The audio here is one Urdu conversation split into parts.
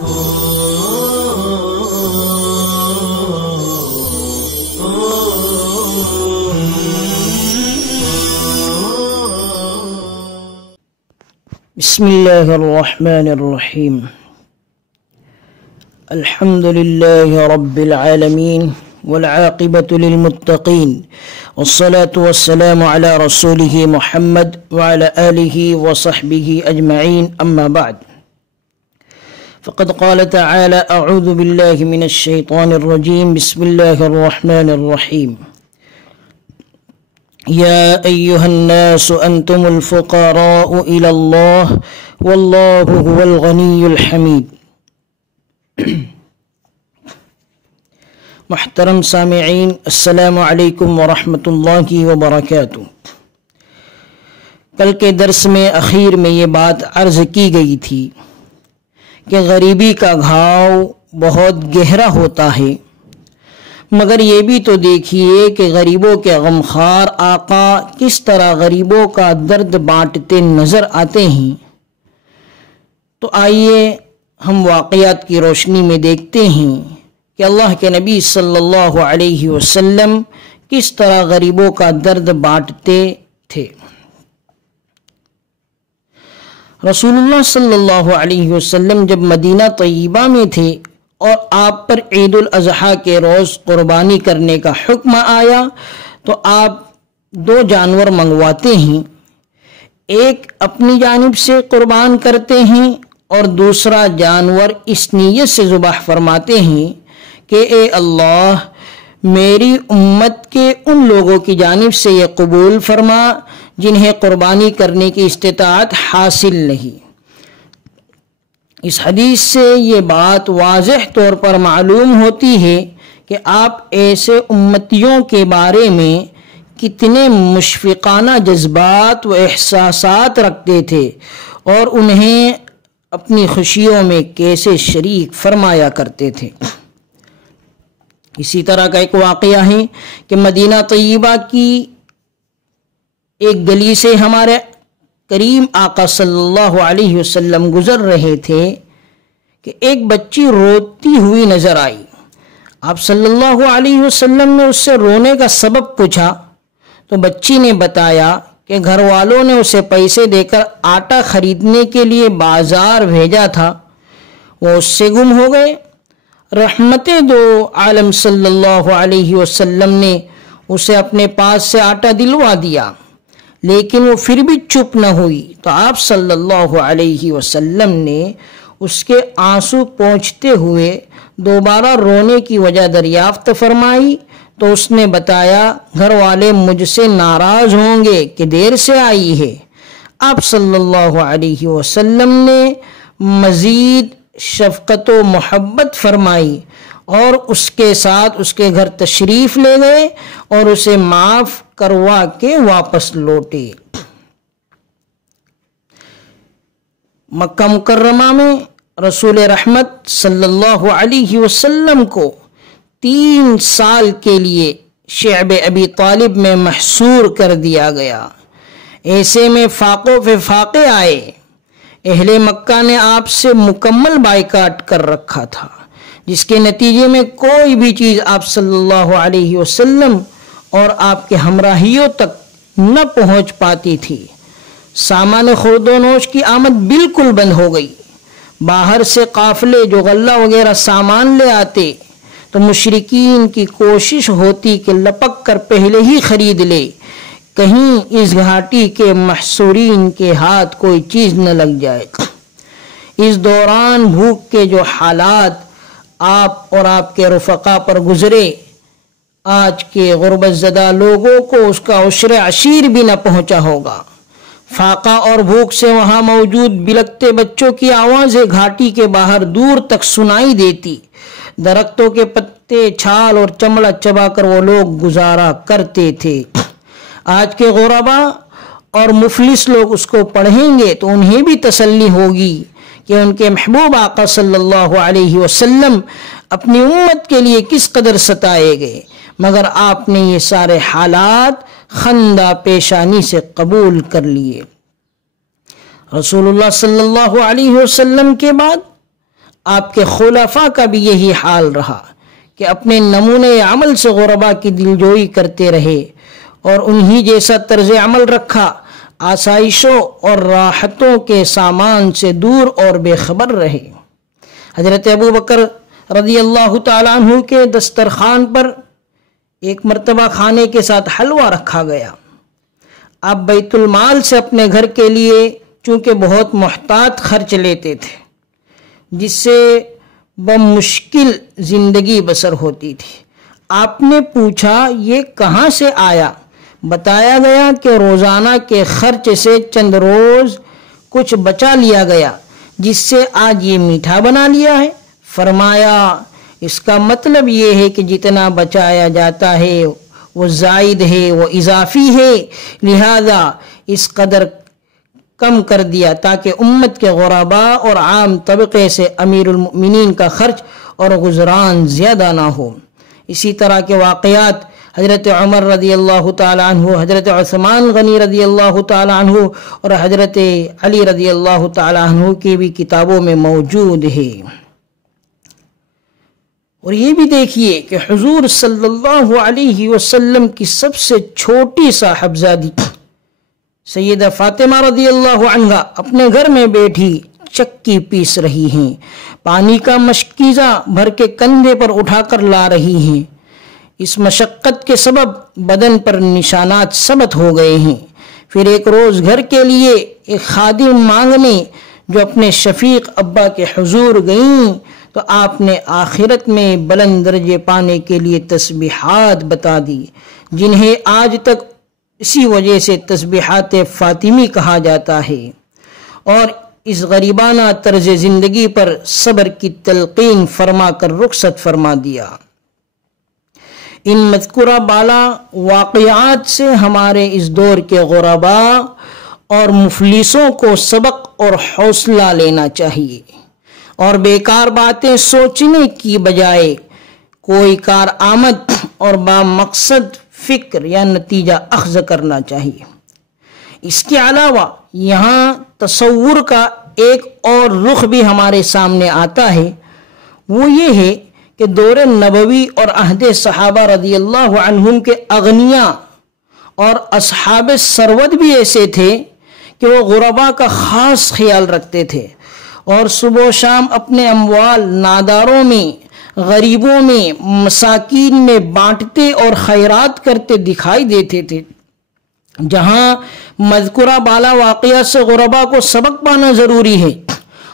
بسم اللہ الرحمن الرحیم الحمد للہ رب العالمین والعاقبۃ للمتقین والصلاة والسلام علی رسولہ محمد وعلی آلہ وصحبہ اجمعین اما بعد فقد قال تعالی اعوذ باللہ من الشیطان الرجیم بسم اللہ الرحمن الرحیم يا أيها الناس أنتم الفقراء إلى الله والله هو الغني الحميد. محترم سامعین، السلام علیکم ورحمۃ اللہ وبرکاتہ۔ کل کے درس میں اخیر میں یہ بات عرض کی گئی تھی کہ غریبی کا گھاؤ بہت گہرا ہوتا ہے، مگر یہ بھی تو دیکھیے کہ غریبوں کے غمخوار آقا کس طرح غریبوں کا درد بانٹتے نظر آتے ہیں۔ تو آئیے ہم واقعات کی روشنی میں دیکھتے ہیں کہ اللہ کے نبی صلی اللہ علیہ وسلم کس طرح غریبوں کا درد بانٹتے تھے۔ رسول اللہ صلی اللہ علیہ وسلم جب مدینہ طیبہ میں تھے اور آپ پر عید الاضحیٰ کے روز قربانی کرنے کا حکم آیا تو آپ 2 جانور منگواتے ہیں، ایک اپنی جانب سے قربان کرتے ہیں اور دوسرا جانور اس نیت سے ذبح فرماتے ہیں کہ اے اللہ میری امت کے ان لوگوں کی جانب سے یہ قبول فرما جنہیں قربانی کرنے کی استطاعت حاصل نہیں۔ اس حدیث سے یہ بات واضح طور پر معلوم ہوتی ہے کہ آپ ایسے امتیوں کے بارے میں کتنے مشفقانہ جذبات و احساسات رکھتے تھے اور انہیں اپنی خوشیوں میں کیسے شریک فرمایا کرتے تھے۔ اسی طرح کا ایک واقعہ ہے کہ مدینہ طیبہ کی ایک گلی سے ہمارے کریم آقا صلی اللہ علیہ وسلم گزر رہے تھے کہ ایک بچی روتی ہوئی نظر آئی۔ آپ صلی اللہ علیہ وسلم نے اس سے رونے کا سبب پوچھا تو بچی نے بتایا کہ گھر والوں نے اسے پیسے دے کر آٹا خریدنے کے لیے بازار بھیجا تھا، وہ اس سے گم ہو گئے۔ رحمت دو عالم صلی اللہ علیہ وسلم نے اسے اپنے پاس سے آٹا دلوا دیا، لیکن وہ پھر بھی چپ نہ ہوئی تو آپ صلی اللہ علیہ وسلم نے اس کے آنسو پونچھتے ہوئے دوبارہ رونے کی وجہ دریافت فرمائی تو اس نے بتایا گھر والے مجھ سے ناراض ہوں گے کہ دیر سے آئی ہے۔ آپ صلی اللہ علیہ وسلم نے مزید شفقت و محبت فرمائی اور اس کے ساتھ اس کے گھر تشریف لے گئے اور اسے معاف کروا کے واپس لوٹے۔ مکہ مکرمہ میں رسول رحمت صلی اللہ علیہ وسلم کو 3 سال کے لیے شعب ابی طالب میں محصور کر دیا گیا۔ ایسے میں فاقوں پہ فاقے آئے۔ اہل مکہ نے آپ سے مکمل بائیکاٹ کر رکھا تھا، جس کے نتیجے میں کوئی بھی چیز آپ صلی اللہ علیہ وسلم اور آپ کے ہمراہیوں تک نہ پہنچ پاتی تھی۔ سامان خورد و نوش کی آمد بالکل بند ہو گئی۔ باہر سے قافلے جو غلہ وغیرہ سامان لے آتے تو مشرکین کی کوشش ہوتی کہ لپک کر پہلے ہی خرید لے، کہیں اس گھاٹی کے محصورین کے ہاتھ کوئی چیز نہ لگ جائے۔ اس دوران بھوک کے جو حالات آپ اور آپ کے رفقا پر گزرے، آج کے غربت زدہ لوگوں کو اس کا عشر عشیر بھی نہ پہنچا ہوگا۔ فاقہ اور بھوک سے وہاں موجود بلکتے بچوں کی آوازیں گھاٹی کے باہر دور تک سنائی دیتی۔ درختوں کے پتے، چھال اور چمڑا چبا کر وہ لوگ گزارا کرتے تھے۔ آج کے غربا اور مفلس لوگ اس کو پڑھیں گے تو انہیں بھی تسلی ہوگی کہ ان کے محبوب آقا صلی اللہ علیہ وسلم اپنی امت کے لیے کس قدر ستائے گئے، مگر آپ نے یہ سارے حالات خندہ پیشانی سے قبول کر لیے۔ رسول اللہ صلی اللہ علیہ وسلم کے بعد آپ کے خلفاء کا بھی یہی حال رہا کہ اپنے نمونے عمل سے غربا کی دلجوئی کرتے رہے اور انہی جیسا طرز عمل رکھا، آسائشوں اور راحتوں کے سامان سے دور اور بے خبر رہے۔ حضرت ابو بکر رضی اللہ تعالیٰ عنہ کے دسترخوان پر ایک مرتبہ کھانے کے ساتھ حلوہ رکھا گیا۔ آپ بیت المال سے اپنے گھر کے لیے چونکہ بہت محتاط خرچ لیتے تھے، جس سے بمشکل زندگی بسر ہوتی تھی۔ آپ نے پوچھا یہ کہاں سے آیا؟ بتایا گیا کہ روزانہ کے خرچ سے چند روز کچھ بچا لیا گیا، جس سے آج یہ میٹھا بنا لیا ہے۔ فرمایا اس کا مطلب یہ ہے کہ جتنا بچایا جاتا ہے وہ زائد ہے، وہ اضافی ہے، لہذا اس قدر کم کر دیا تاکہ امت کے غرباء اور عام طبقے سے امیر المؤمنین کا خرچ اور گزران زیادہ نہ ہو۔ اسی طرح کے واقعات حضرت عمر رضی اللہ تعالیٰ عنہ، حضرت عثمان غنی رضی اللہ تعالیٰ عنہ اور حضرت علی رضی اللہ تعالیٰ عنہ کی بھی کتابوں میں موجود ہے۔ اور یہ بھی دیکھیے کہ حضور صلی اللہ علیہ وسلم کی سب سے چھوٹی صاحبزادی سیدہ فاطمہ رضی اللہ عنہا اپنے گھر میں بیٹھی چکی پیس رہی ہیں، پانی کا مشکیزہ بھر کے کندھے پر اٹھا کر لا رہی ہیں۔ اس مشقت کے سبب بدن پر نشانات ثبت ہو گئے ہیں۔ پھر ایک روز گھر کے لیے ایک خادم مانگنے جو اپنے شفیق ابا کے حضور گئیں تو آپ نے آخرت میں بلند درجے پانے کے لیے تسبیحات بتا دی، جنہیں آج تک اسی وجہ سے تسبیحات فاطمی کہا جاتا ہے، اور اس غریبانہ طرز زندگی پر صبر کی تلقین فرما کر رخصت فرما دیا۔ ان مذکورہ بالا واقعات سے ہمارے اس دور کے غرباء اور مفلسوں کو سبق اور حوصلہ لینا چاہیے، اور بیکار باتیں سوچنے کی بجائے کوئی کارآمد اور بامقصد فکر یا نتیجہ اخذ کرنا چاہیے۔ اس کے علاوہ یہاں تصور کا ایک اور رخ بھی ہمارے سامنے آتا ہے، وہ یہ ہے کہ دور نبوی اور عہد صحابہ رضی اللہ عنہم کے اغنیاء اور اصحاب ثروت بھی ایسے تھے کہ وہ غرباء کا خاص خیال رکھتے تھے اور صبح و شام اپنے اموال ناداروں میں، غریبوں میں، مساکین میں بانٹتے اور خیرات کرتے دکھائی دیتے تھے۔ جہاں مذکورہ بالا واقعہ سے غرباء کو سبق پانا ضروری ہے،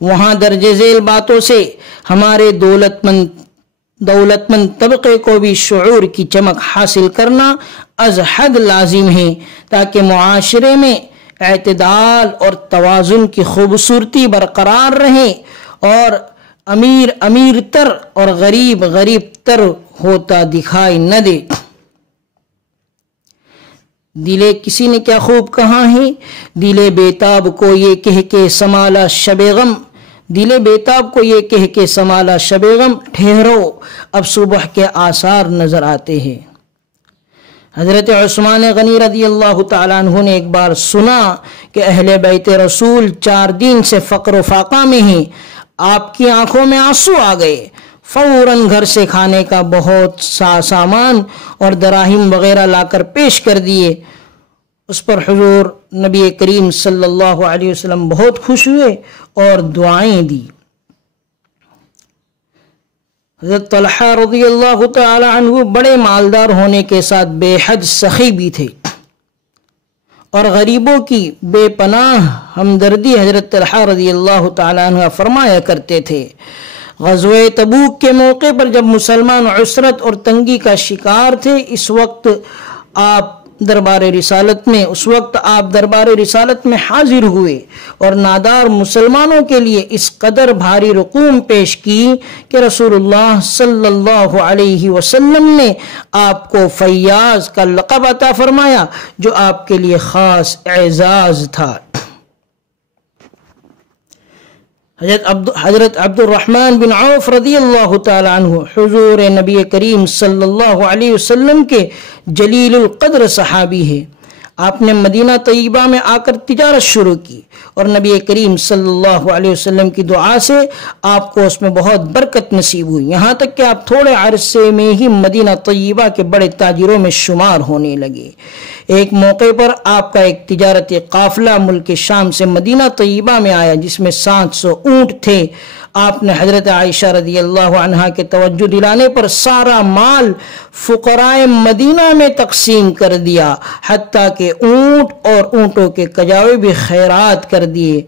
وہاں درج ذیل باتوں سے ہمارے دولت مند طبقے کو بھی شعور کی چمک حاصل کرنا از حد لازم ہے، تاکہ معاشرے میں اعتدال اور توازن کی خوبصورتی برقرار رہے اور امیر امیر تر اور غریب غریب تر ہوتا دکھائی نہ دے۔ دلے کسی نے کیا خوب کہا ہے، دلے بیتاب کو یہ کہہ کے سنبھالا شب غم، دل بیتاب کو یہ کہہ کے سنبھالا شب غم، ٹھہرو اب صبح کے آثار نظر آتے ہیں۔ حضرت عثمان غنی رضی اللہ تعالیٰ عنہ نے ایک بار سنا کہ اہل بیت رسول 4 دن سے فقر و فاقہ میں ہیں۔ آپ کی آنکھوں میں آنسو آ گئے، فوراً گھر سے کھانے کا بہت سا سامان اور دراہم وغیرہ لا کر پیش کر دیے۔ اس پر حضور نبی کریم صلی اللہ علیہ وسلم بہت خوش ہوئے اور دعائیں دی۔ حضرت طلحہ رضی اللہ تعالی عنہ بڑے مالدار ہونے کے ساتھ بے حد سخی بھی تھے اور غریبوں کی بے پناہ ہمدردی حضرت طلحہ رضی اللہ تعالی عنہ فرمایا کرتے تھے۔ غزوہ تبوک کے موقع پر جب مسلمان عسرت اور تنگی کا شکار تھے، اس وقت آپ دربار رسالت میں حاضر ہوئے اور نادار مسلمانوں کے لیے اس قدر بھاری رقوم پیش کی کہ رسول اللہ صلی اللہ علیہ وسلم نے آپ کو فیاض کا لقب عطا فرمایا، جو آپ کے لیے خاص اعزاز تھا۔ حضرت عبد الرحمن بن عوف رضی اللہ تعالی عنہ حضور نبی کریم صلی اللہ علیہ وسلم کے جلیل القدر صحابی ہے۔ آپ نے مدینہ طیبہ میں آ کر تجارت شروع کی اور نبی کریم صلی اللہ علیہ وسلم کی دعا سے آپ کو اس میں بہت برکت نصیب ہوئی، یہاں تک کہ آپ تھوڑے عرصے میں ہی مدینہ طیبہ کے بڑے تاجروں میں شمار ہونے لگے۔ ایک موقع پر آپ کا ایک تجارتی قافلہ ملک شام سے مدینہ طیبہ میں آیا جس میں 700 اونٹ تھے۔ آپ نے حضرت عائشہ رضی اللہ عنہا کے توجہ دلانے پر سارا مال فقراء مدینہ میں تقسیم کر دیا، حتیٰ کہ اونٹ اور اونٹوں کے کجاوے بھی خیرات کر دیے۔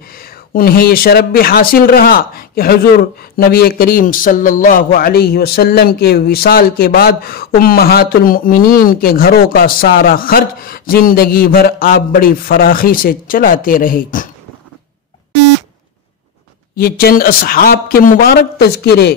انہیں یہ شرف بھی حاصل رہا کہ حضور نبی کریم صلی اللہ علیہ وسلم کے وصال کے بعد امہات المؤمنین کے گھروں کا سارا خرچ زندگی بھر آپ بڑی فراخی سے چلاتے رہے۔ یہ چند اصحاب کے مبارک تذکرے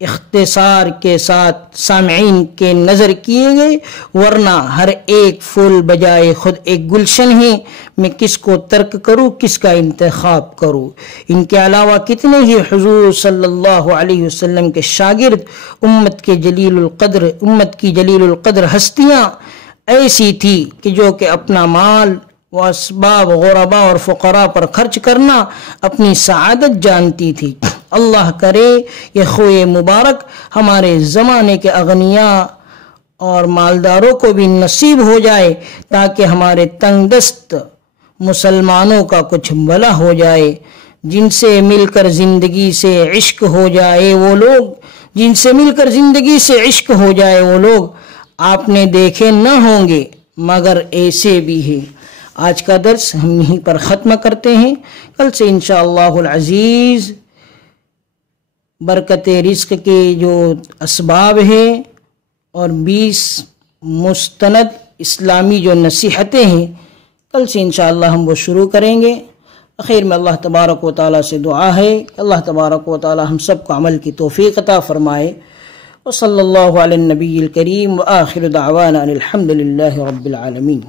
اختصار کے ساتھ سامعین کے نظر کیے گئے، ورنہ ہر ایک پھول بجائے خود ایک گلشن ہے، میں کس کو ترک کروں، کس کا انتخاب کروں۔ ان کے علاوہ کتنے ہی حضور صلی اللہ علیہ وسلم کے شاگرد، امت کی جلیل القدر ہستیاں ایسی تھی کہ جو کہ اپنا مال و اسباب غرباء اور فقراء پر خرچ کرنا اپنی سعادت جانتی تھی۔ اللہ کرے یہ خوئے مبارک ہمارے زمانے کے اغنیاء اور مالداروں کو بھی نصیب ہو جائے، تاکہ ہمارے تنگ دست مسلمانوں کا کچھ بھلا ہو جائے۔ جن سے مل کر زندگی سے عشق ہو جائے وہ لوگ آپ نے دیکھے نہ ہوں گے مگر ایسے بھی ہیں۔ آج کا درس ہم یہیں پر ختم کرتے ہیں۔ کل سے انشاءاللہ العزیز برکت رزق کے جو اسباب ہیں اور 20 مستند اسلامی جو نصیحتیں ہیں، کل سے انشاءاللہ ہم وہ شروع کریں گے۔ اخیر میں اللہ تبارک و تعالیٰ سے دعا ہے کہ اللہ تبارک و تعالیٰ ہم سب کو عمل کی توفیق عطا فرمائے۔ وصلی اللہ علی النبی الکریم وآخر دعوانا ان الحمد للہ رب العالمین۔